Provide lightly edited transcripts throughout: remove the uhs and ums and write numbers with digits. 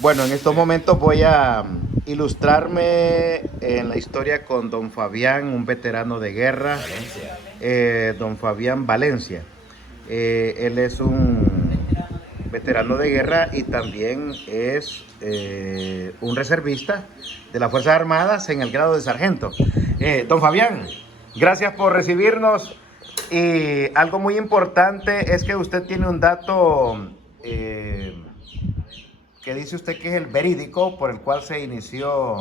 Bueno, en estos momentos voy a ilustrarme en la historia con don Fabián, un veterano de guerra, Valencia. don Fabián Valencia. Él es un veterano de guerra y también es un reservista de las Fuerzas Armadas en el grado de sargento. Don Fabián, gracias por recibirnos y algo muy importante es que usted tiene un dato que dice usted que es el verídico por el cual se inició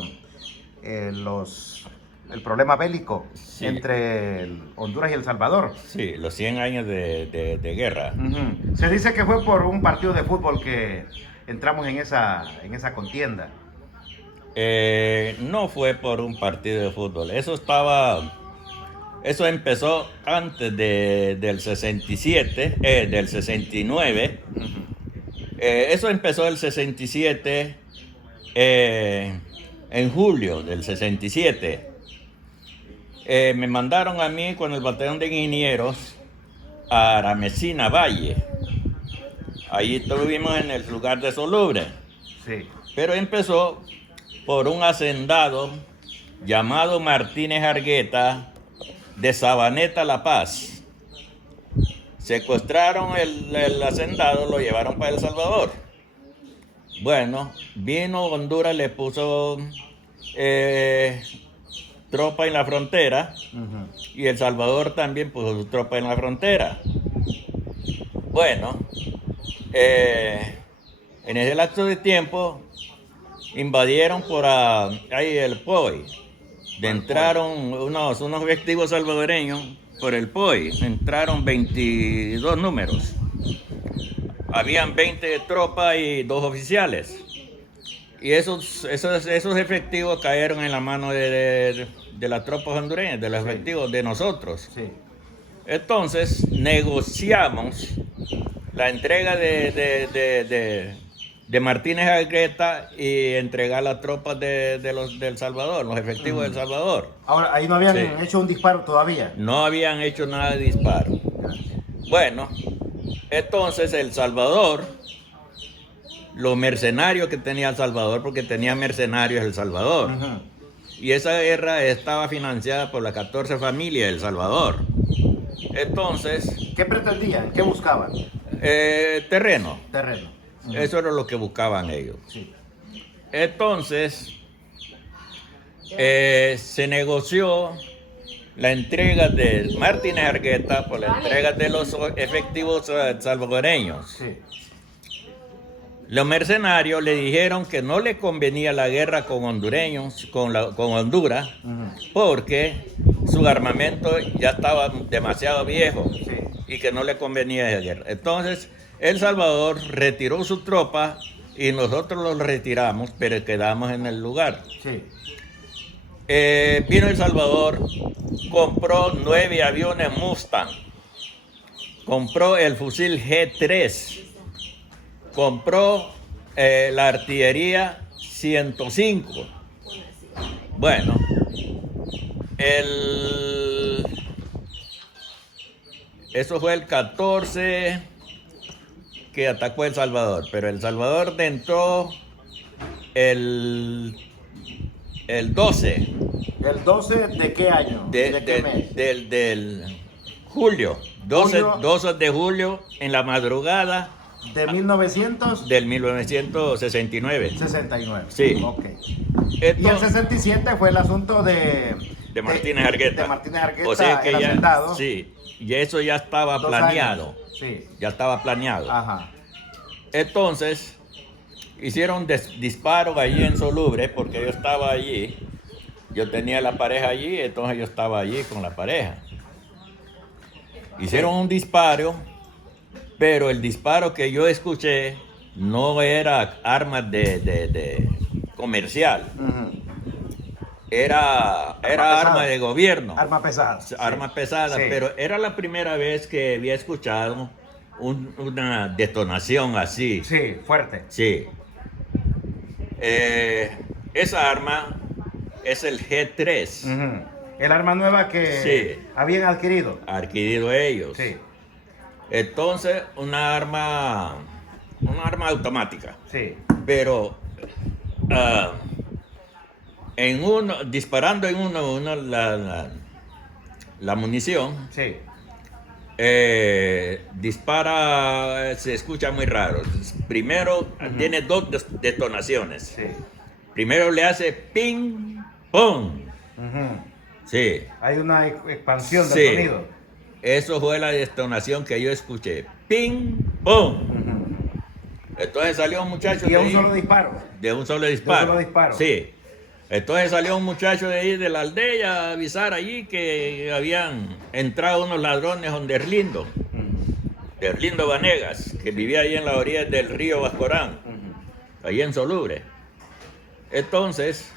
el problema bélico Sí, entre Honduras y El Salvador. sí, los 100 años de guerra. Se dice que fue por un partido de fútbol que entramos en esa contienda. No fue por un partido de fútbol. Eso empezó antes del 67, del 69. Eso empezó el 67, en julio del 67. Me mandaron a mí con el batallón de ingenieros a Aramesina Valle. Ahí estuvimos en el lugar de Solubre. Sí. Pero empezó por un hacendado llamado Martínez Argueta de Sabaneta La Paz. Secuestraron el hacendado, lo llevaron para El Salvador. Bueno, vino Honduras, le puso tropa en la frontera, y El Salvador también puso su tropa en la frontera. Bueno, en ese lapso de tiempo invadieron por ahí el POI. Entraron unos efectivos salvadoreños por el POI. Entraron 22 números. Habían 20 tropas y 2 oficiales. Y esos efectivos cayeron en la mano de las tropas hondureñas, de los efectivos de nosotros. Sí. Entonces negociamos la entrega de Martínez Argueta y entregar las tropas del Salvador, los efectivos del Salvador. Ahora, ahí no habían Sí. hecho un disparo todavía. No habían hecho nada de disparo. Bueno, entonces El Salvador, los mercenarios que tenía El Salvador, porque tenía mercenarios El Salvador, y esa guerra estaba financiada por las 14 familias de El Salvador. Entonces, ¿Qué pretendían? ¿Qué buscaban? terreno. Terreno. Eso era lo que buscaban ellos. Sí. Entonces, se negoció la entrega de Martínez Argueta por la entrega de los efectivos salvadoreños. Sí. Los mercenarios le dijeron que no le convenía la guerra con hondureños, con Honduras, porque su armamento ya estaba demasiado viejo, Sí. y que no le convenía esa guerra. Entonces, El Salvador retiró su tropa y nosotros los retiramos, pero quedamos en el lugar. Sí. Vino El Salvador, compró 9 aviones Mustang, compró el fusil G3, compró la artillería 105. Bueno, eso fue el 14 que atacó El Salvador, pero El Salvador entró el 12 ¿El 12 de qué año? ¿De qué mes? del julio, 12, Julio. 12 de julio, en la madrugada De 1969. del 1969. Sí. Ok. Y el Entonces, 67 fue el asunto de Martínez Argueta. De Martínez Argueta, O sea que el ya, hacendado. sí, y eso ya estaba 2 planeado. años. Sí. Ya estaba planeado. Ajá. Entonces, hicieron disparos allí en Solubre, porque yo estaba allí. Yo tenía la pareja allí, entonces yo estaba allí con la pareja. Hicieron un disparo, pero el disparo que yo escuché no era armas de comercial. Era arma de gobierno. Arma pesada. Armas pesadas, Sí. pero era la primera vez que había escuchado una detonación así. Sí, fuerte. Sí. Esa arma es el G3, El arma nueva que Sí. habían adquirido. adquirido ellos. Sí, Entonces, una arma automática. sí. Pero ah, disparando en la munición, Sí. dispara, se escucha muy raro. Primero tiene dos detonaciones. Sí. Primero le hace ping, pong. Ujú. Sí, Hay una expansión del sí. sonido. Eso fue la detonación que yo escuché. Ping, pong. Ujú. Entonces salió un muchacho Y de un ahí, solo disparo. de un solo disparo. solo disparo. Sí. Entonces salió un muchacho de ahí de la aldea a avisar allí que habían entrado unos ladrones donde Erlindo, Ujú. Erlindo Vanegas, que vivía ahí en la orilla del río Vascorán, Ujú. ahí en Solubre. Entonces,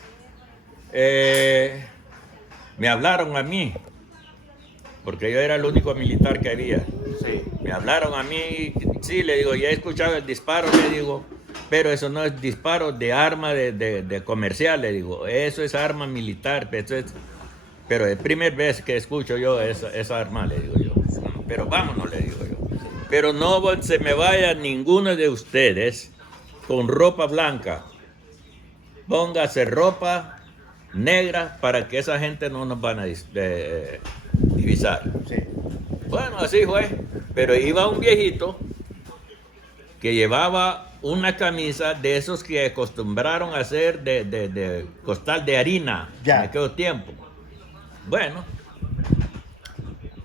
me hablaron a mí, porque yo era el único militar que había. Sí. Me hablaron a mí, sí, le digo, ya he escuchado el disparo, le digo, pero eso no es disparo de arma de comercial, le digo, eso es arma militar, pero es primera vez que escucho yo esa arma, le digo yo. Pero vámonos, le digo yo. Pero no se me vaya ninguno de ustedes con ropa blanca. Póngase ropa negra para que esa gente no nos van a divisar. Sí. Bueno, así fue. Pero iba un viejito que llevaba una camisa de esos que acostumbraron a hacer de costal de harina Ya. en aquel tiempo. Bueno,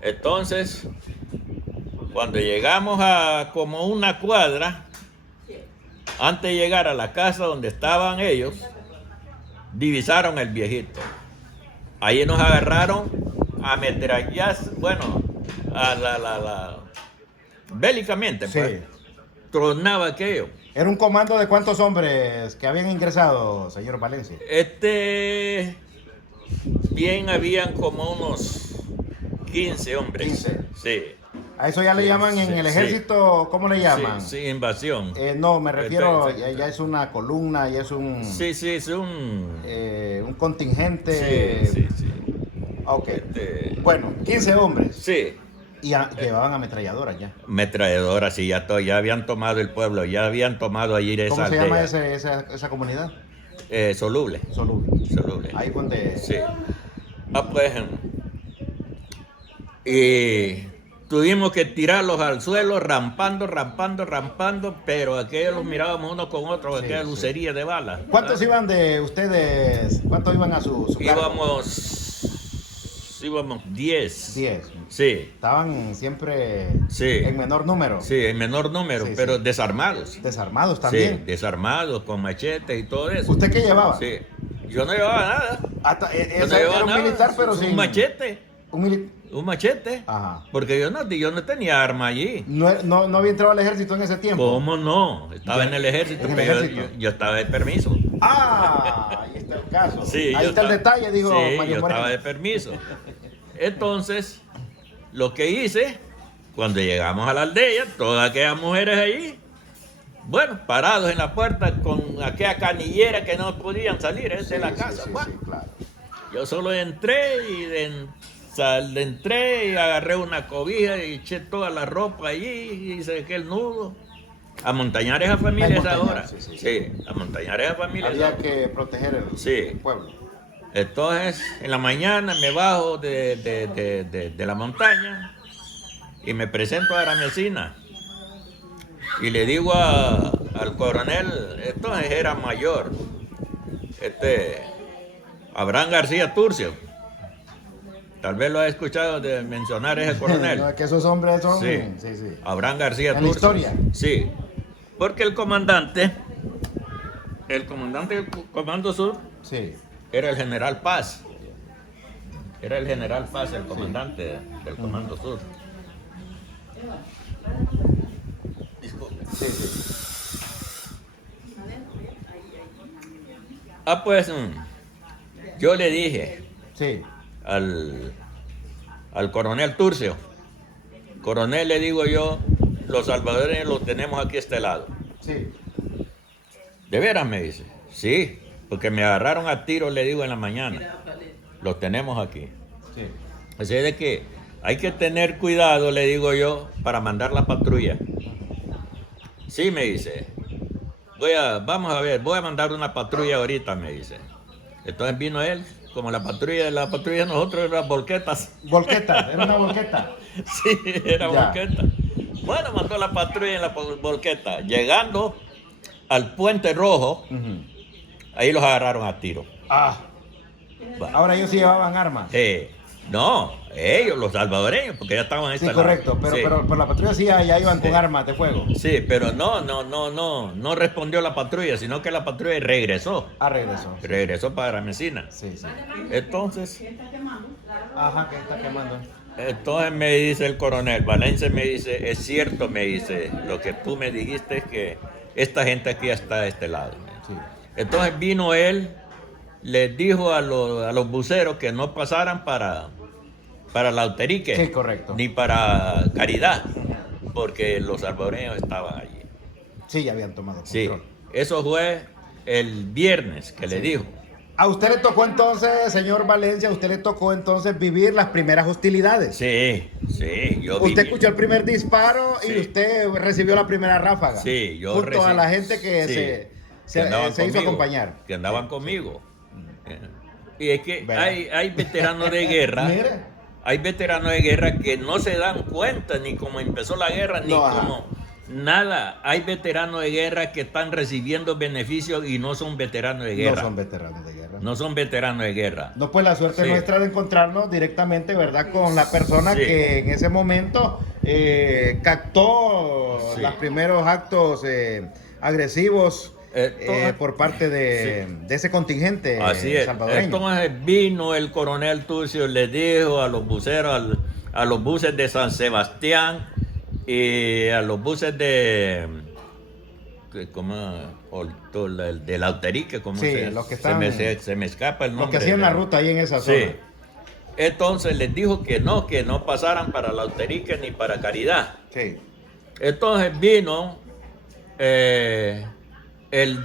entonces, cuando llegamos a como una cuadra, antes de llegar a la casa donde estaban ellos, divisaron el viejito. Ahí nos agarraron a metrallas, bueno, bélicamente, Sí. pues. Tronaba aquello. ¿Era un comando de cuántos hombres que habían ingresado, señor Valencia? Bien, habían como unos 15 hombres. 15. Sí. A eso ya le Sí, llaman en sí, el sí. ejército, ¿cómo le llaman? Sí, invasión. No, me refiero, Entonces, ya es una columna, ya es un, sí, es un contingente. Sí, sí. Ok. Bueno, 15 hombres. Sí. Y llevaban ametralladoras ya. Metralladoras, sí, ya habían tomado el pueblo, ya habían tomado allí esa ¿Cómo se aldea. llama esa comunidad? Soluble. Soluble. Ahí donde... Sí. Pues. Y tuvimos que tirarlos al suelo, rampando, pero aquellos los mirábamos uno con otro, Sí, aquella sí. lucería de balas. ¿Cuántos iban de ustedes? ¿Cuántos iban a su cargo? Íbamos 10. 10. Sí, Estaban siempre Sí. en menor número. sí, en menor número, Sí, pero sí. desarmados. Desarmados Sí, también. desarmados, con machetes y todo eso. ¿Usted qué llevaba? Sí. Yo no llevaba nada. Eso Yo no llevaba era un nada. militar, pero Un sin... machete. Un machete. Ajá. Porque yo no tenía arma allí. No había entrado al ejército en ese tiempo. ¿Cómo no? Estaba en el ejército, ¿En el pero ejército? yo estaba de permiso. Ah, ahí está el caso. Sí, ahí yo está el detalle, dijo sí, Mario yo Moreno. estaba de permiso. Entonces, lo que hice, cuando llegamos a la aldea, todas aquellas mujeres allí, bueno, parados en la puerta con aquella canillera que no podían salir de la casa. Sí, Bueno, claro. yo solo entré y agarré una cobija y eché toda la ropa allí y saqué el nudo. A montañar esa familia esa hora. Sí, a montañar esa familia. Había que proteger el pueblo. Entonces, en la mañana me bajo de la montaña y me presento a Aramecina. Y le digo al coronel, entonces era mayor, Abraham García Turcio. Tal vez lo ha escuchado de mencionar ese coronel. No, es que esos hombres son... Sí. Abraham García En la Turcio. historia. Sí. Porque el comandante del Comando Sur Sí. era el general Paz. Era el general Paz, el comandante del Comando Sur. Disculpe. Sí. Pues yo le dije Sí. al coronel Turcio, coronel, le digo yo, los salvadoreños los tenemos aquí a este lado. Sí. ¿De veras? Me dice. Sí, porque me agarraron a tiro, le digo, en la mañana. Los tenemos aquí. Sí. Así de que hay que tener cuidado, le digo yo, para mandar la patrulla. Sí, me dice. vamos a ver, voy a mandar una patrulla ahorita, me dice. Entonces vino él, como la patrulla de nosotros eran volquetas. Volqueta, era una volqueta. Sí, era Ya. volqueta. Bueno, mandó la patrulla en la volqueta. Llegando al Puente Rojo, Ujú. ahí los agarraron a tiro. Ah, Va. ahora ellos sí llevaban armas. No, ellos, los salvadoreños, porque ya estaban Sí, instalados. correcto, pero, Sí. pero la patrulla sí ya iban con Sí. armas de fuego. Sí, pero no respondió la patrulla, sino que la patrulla regresó. Ah, regresó. Regresó para Mesina. Sí, sí. Entonces Ajá, que está quemando. me dice el coronel Valencia, me dice, es cierto, me dice, lo que tú me dijiste es que esta gente aquí está de este lado. Sí. Entonces vino él, les dijo a los buceros que no pasaran para Lauterique, Sí, correcto. ni para Caridad, porque los salvadoreños estaban allí. Sí, ya habían tomado Sí, control. eso fue el viernes que le Sí. dijo. A usted le tocó entonces, señor Valencia, a usted le tocó entonces vivir las primeras hostilidades. Sí, yo Usted viví. escuchó el primer disparo y Sí. usted recibió la primera ráfaga. Sí, yo junto a recibí- la gente que sí, se andaban hizo conmigo, acompañar. que andaban Sí, conmigo. Y es que Vea. hay veteranos de guerra, Mire. hay veteranos de guerra que no se dan cuenta ni cómo empezó la guerra, ni No, ajá. cómo nada. Hay veteranos de guerra que están recibiendo beneficios y no son veteranos de guerra. No son veteranos de guerra. No son veteranos de guerra. No, pues la suerte Sí. nuestra de encontrarnos directamente, ¿verdad? Con la persona Sí. que en ese momento captó Sí. los primeros actos agresivos por parte de ese contingente Así es. salvadoreño. Entonces vino el coronel Turcio y le dijo a los buceros, a los buses de San Sebastián y a los buses de de Lauterique, como Sí, los que están- se me escapa el Los nombre. que hacían de- la ruta ahí en esa Sí. zona. Entonces les dijo que no pasaran para Lauterique ni para Caridad. Sí. Entonces vino el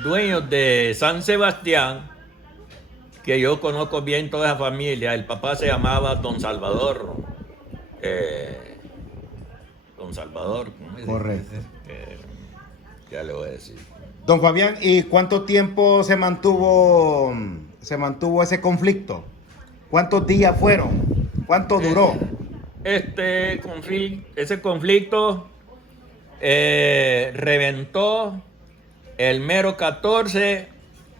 dueño de San Sebastián, que yo conozco bien toda esa familia. El papá se llamaba Don Salvador. Don Salvador, ¿cómo es? Correcto. Ya le voy a decir. Don Fabián, ¿y cuánto tiempo se mantuvo ese conflicto? ¿Cuántos días fueron? ¿Cuánto duró? Ese conflicto reventó el mero 14,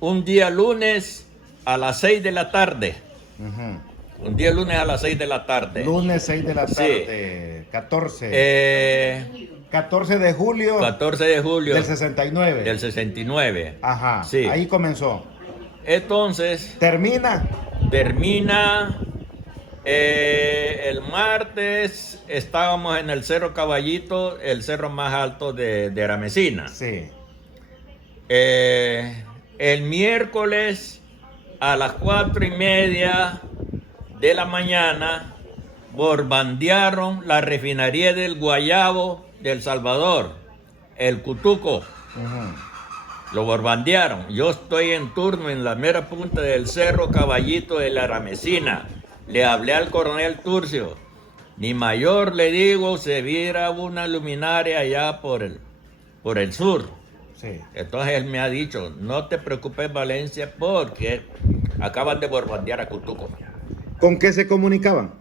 un día lunes a las 6 de la tarde. Ujú. Un día lunes a las 6 de la tarde. Lunes 6 de la Sí. tarde, 14. 14 de julio 14 de julio del 69. del 69. Ajá, Sí. ahí comenzó. Entonces, Termina. termina el martes, estábamos en el Cerro Caballito, el cerro más alto de Aramesina. Sí. El miércoles a las 4:30 de la mañana bombardearon la refinería del Guayabo del Salvador, el Cutuco. Ujú. Lo bombardearon. Yo estoy en turno en la mera punta del Cerro Caballito de la Aramesina. Le hablé al coronel Turcio. Ni mayor le digo, se viera una luminaria allá por el sur. Sí. Entonces él me ha dicho, no te preocupes Valencia, porque acaban de bombardear a Cutuco. ¿Con qué se comunicaban?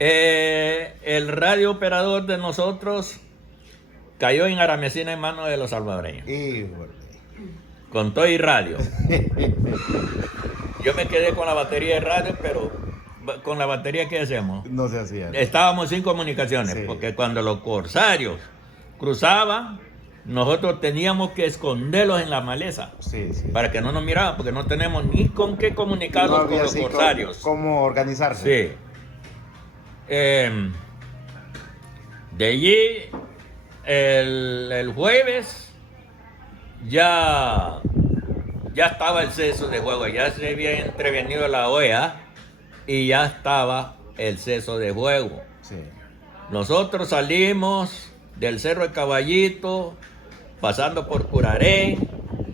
El radio operador de nosotros cayó en Aramesina en manos de los salvadoreños. Híjole. Con todo y radio. Yo me quedé con la batería de radio, pero con la batería, ¿qué hacemos? No se hacía. Estábamos sin comunicaciones, Sí. porque cuando los corsarios cruzaban, nosotros teníamos que esconderlos en la maleza Sí, sí. para que no nos miraban, porque no tenemos ni con qué comunicarnos No con había los así corsarios. cómo organizarse. Sí. De allí, el jueves, ya estaba el cese de juego, ya se había intervenido la OEA y ya estaba el cese de juego. Sí. Nosotros salimos del Cerro de Caballito, pasando por Curaré,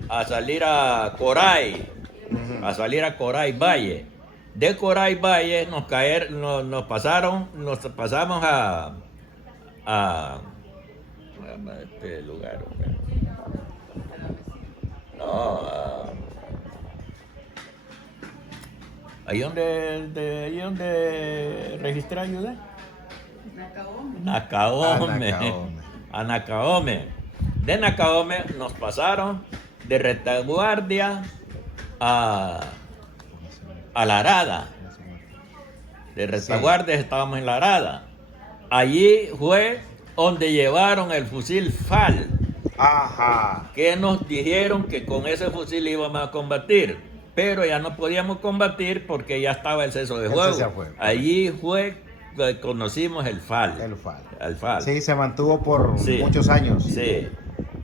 a salir a Coray, Valle. De Coray Valle nos pasamos a este lugar. Ahí donde registré ayuda. Nacaome. A Nacaome. De Nacaome nos pasaron de retaguardia a la Arada. De retaguardia estábamos en la Arada. Allí fue donde llevaron el fusil FAL. Ajá. Que nos dijeron que con ese fusil íbamos a combatir, pero ya no podíamos combatir porque ya estaba el cese de fuego. Allí fue que conocimos el FAL. El FAL. Sí, se mantuvo por muchos años. Sí.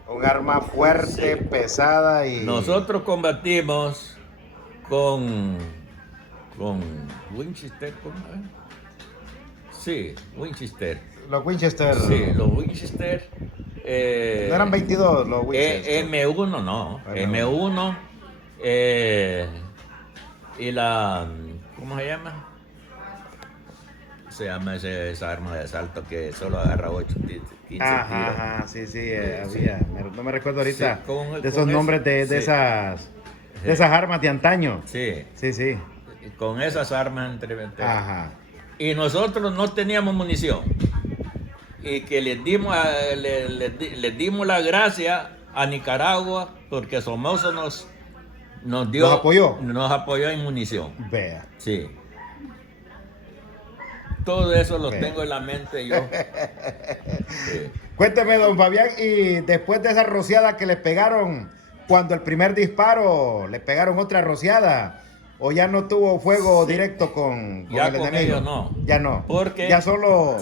Un arma fuerte, pesada y... Nosotros combatimos con Winchester, ¿cómo es? Sí, Winchester. Los Winchester. Sí, los Winchester. No eran 22 los Winchester. M1 no. M1 y la... ¿Cómo se llama? Se llama esa arma de asalto que solo agarra 8, 15 tiros. Ajá, sí, había. No me recuerdo ahorita Sí, de esos nombres de esas armas de antaño. Sí. Sí. Con esas armas Ajá. Y nosotros no teníamos munición. Y que les dimos la gracia a Nicaragua porque Somoza nos dio... ¿Nos apoyó? Nos apoyó en munición. Vea. Sí. Todo eso lo tengo en la mente yo. Sí. Cuénteme, don Fabián, y después de esa rociada que le pegaron, cuando el primer disparo le pegaron otra rociada, ¿o ya no tuvo fuego directo con ya el con enemigo? ellos no. Ya no. Porque ya solo...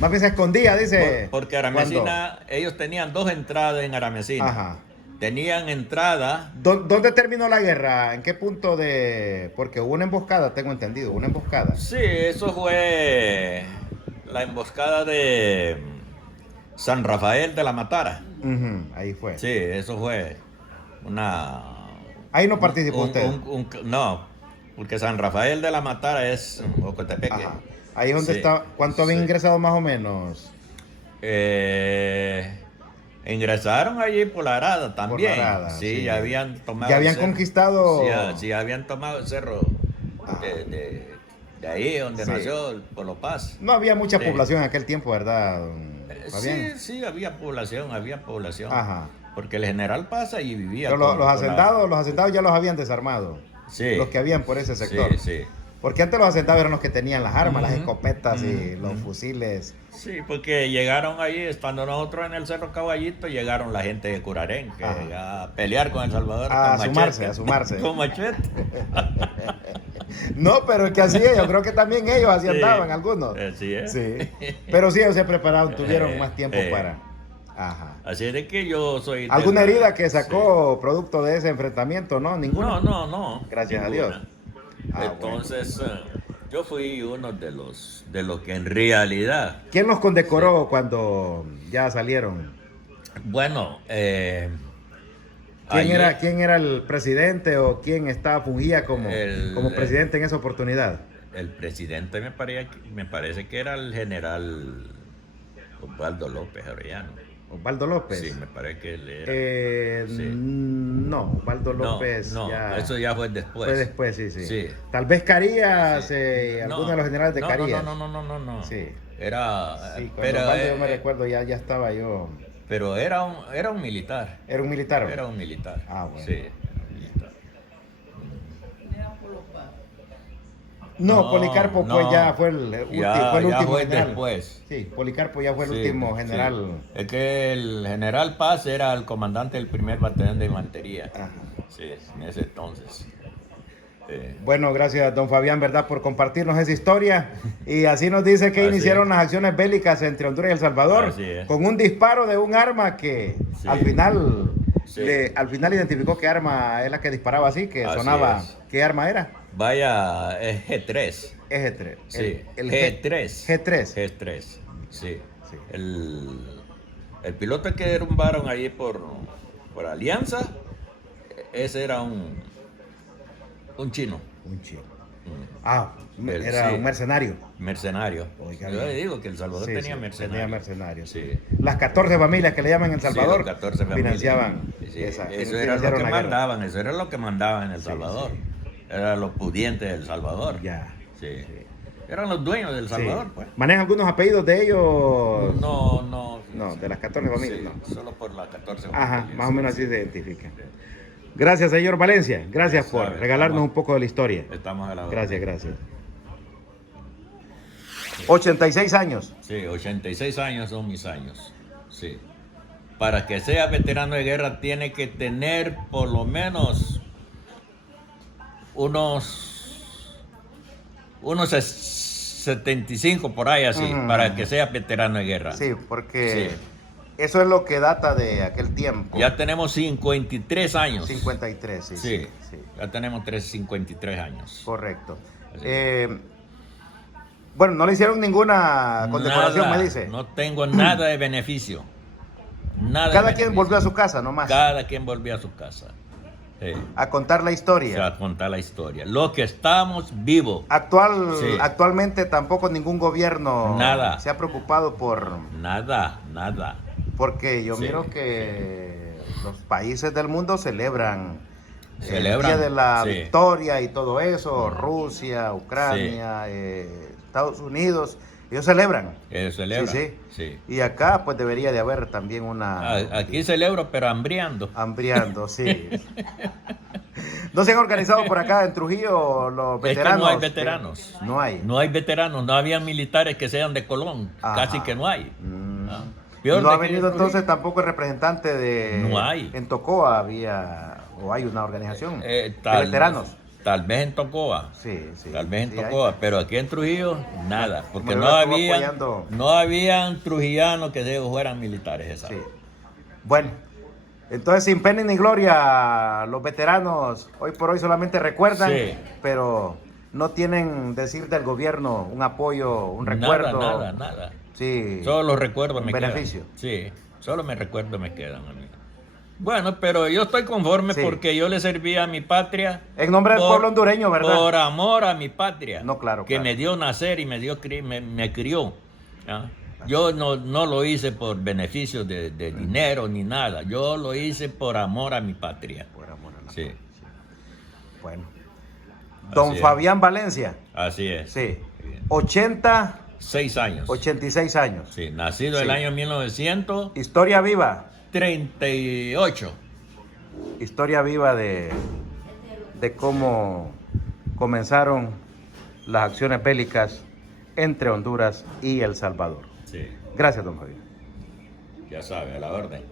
Más bien se escondía, dice. Porque Aramecina, ellos tenían 2 entradas en Aramecina. Ajá. Tenían entrada... ¿Dónde terminó la guerra? ¿En qué punto de...? Porque hubo una emboscada, tengo entendido, una emboscada. Sí, eso fue la emboscada de San Rafael de la Matara. Ahí fue. Sí, eso fue una... Ahí no participó usted. No, porque San Rafael de la Matara es Ocotepeque. Ahí es donde está... ¿Cuánto habían ingresado más o menos? Ingresaron allí por la Arada también. Por la Arada, sí, ya habían tomado. Ya habían conquistado. Sí, habían tomado el cerro de ahí donde nació Polo Paz. No había mucha población en aquel tiempo, ¿verdad, don Fabián? Sí, había población. Ajá. Porque el general Paz allí vivía. Pero los hacendados ya los habían desarmado. Sí. Los que habían por ese sector. Sí. Porque antes los hacendados eran los que tenían las armas, las escopetas y los fusiles. Sí, porque llegaron allí, estando nosotros en el Cerro Caballito, llegaron la gente de Curarén, que a pelear con El Salvador. A sumarse. Con machete. No, pero es que así yo creo que también ellos así andaban, algunos. Así es. Sí. Pero sí, ellos se prepararon, tuvieron más tiempo para... Ajá. Así es de que yo soy... ¿Alguna herida que sacó producto de ese enfrentamiento? No, ninguna. No. Gracias a Dios. Entonces, yo fui uno de los que en realidad... ¿Quién los condecoró cuando ya salieron? Bueno, ¿Quién era el presidente o quién fungía como presidente en esa oportunidad? El presidente me parece que era el general Osvaldo López Arellano. ¿Osvaldo López? Sí, me parece que él era. No, Osvaldo López. No, eso ya fue después. Fue después, sí. Tal vez Carías, alguno de los generales de Carías. No. Sí. Era. Sí, con Osvaldo yo me recuerdo, ya estaba yo. Pero era un militar. ¿Era un militar? Era un militar. Bueno. Sí, un militar. No, Policarpo pues ya fue el último general. Después. Sí, Policarpo ya fue el último general. Sí. Es que el general Paz era el comandante del primer batallón de infantería. Ajá. Sí, en ese entonces. Bueno, gracias don Fabián, ¿verdad? Por compartirnos esa historia. Y así nos dice que iniciaron las acciones bélicas entre Honduras y El Salvador con un disparo de un arma que al final identificó qué arma es la que disparaba así, que sonaba. ¿Qué arma era? Vaya, es G3. Es G3. Sí, el G3. G3. Sí. El piloto que derrumbaron allí por Alianza, ese era un chino. Un chino. Era un mercenario. Yo le digo que El Salvador tenía mercenarios. Sí. Las 14 familias que le llaman El Salvador, las 14 financiaban eso era lo que mandaban en El Salvador. Eran los pudientes de El Salvador. Ya. Sí. Eran los dueños de El Salvador, Sí. pues. ¿Manejan algunos apellidos de ellos? No. No, de las 14 familias, Sí, no. solo por las 14 Ajá, familias, más o sí, menos sí. así se identifica. Gracias, señor Valencia. Gracias Ya por sabe, regalarnos estamos- un poco de la historia. Estamos a la orden. Gracias, gracias. 86 años. Sí, 86 años son mis años. Sí. Para que sea veterano de guerra tiene que tener por lo menos unos 75 por ahí así, Ujú. para que sea veterano de guerra. Sí, porque Sí. eso es lo que data de aquel tiempo. Ya tenemos 53 años. 53, sí, Sí, sí, sí. ya tenemos 53 años. Correcto. Así. Bueno, no le hicieron ninguna condecoración, Nada, me dice. no tengo nada de beneficio. Nada de Cada quien beneficio. volvió a su casa nomás. Cada quien volvió a su casa. Sí. A contar la historia. O sea, a contar la historia. Lo que estamos vivos. Sí. Actualmente tampoco ningún gobierno Nada. se ha preocupado Nada. porque yo Sí, miro que los países del mundo celebran el Celebran, Día de la sí. Victoria y todo eso, Rusia, Ucrania, Estados Unidos, ellos celebran. Celebra. Sí. Sí. Y acá pues debería de haber también una Aquí celebro, pero hambriando. hambriando, sí. ¿No se han organizado por acá en Trujillo los Es que veteranos? no hay veteranos. No hay. No hay veteranos, no había militares que sean de Colón. Ajá. Casi que no hay. Mm. Ah. Peor No de ha que venido de Trujillo. entonces tampoco el representante de... No hay. En Tocoa había, o hay una organización de Tal- veteranos. Tal vez en Tocoa. Sí, sí. Tal vez en sí hay. Tocoa, pero aquí en Trujillo, nada. Porque Como no yo estuve habían, apoyando. no habían trujillanos que fueran militares, esa. Sí. Bueno, entonces sin pena ni gloria, los veteranos hoy por hoy solamente recuerdan, Sí. pero no tienen decir del gobierno un apoyo, un recuerdo. Nada. Sí. Solo los recuerdos Un me beneficio. quedan. Sí, solo mis recuerdos me quedan a mí. Bueno, pero yo estoy conforme Sí. porque yo le serví a mi patria. En nombre del pueblo hondureño, ¿verdad? Por amor a mi patria. No, claro, Que claro. me dio nacer y me crió. ¿ya? Yo no lo hice por beneficio de dinero ni nada. Yo lo hice por amor a mi patria. Por amor a la Sí, Bueno. Don Así es. Fabián Valencia, así es. sí. Bien. 6 años. 86 años. Sí, nacido Sí. el año 1938. Historia viva. Historia viva de cómo comenzaron las acciones bélicas entre Honduras y El Salvador. Sí, Gracias, don Fabián. ya sabe, a la orden.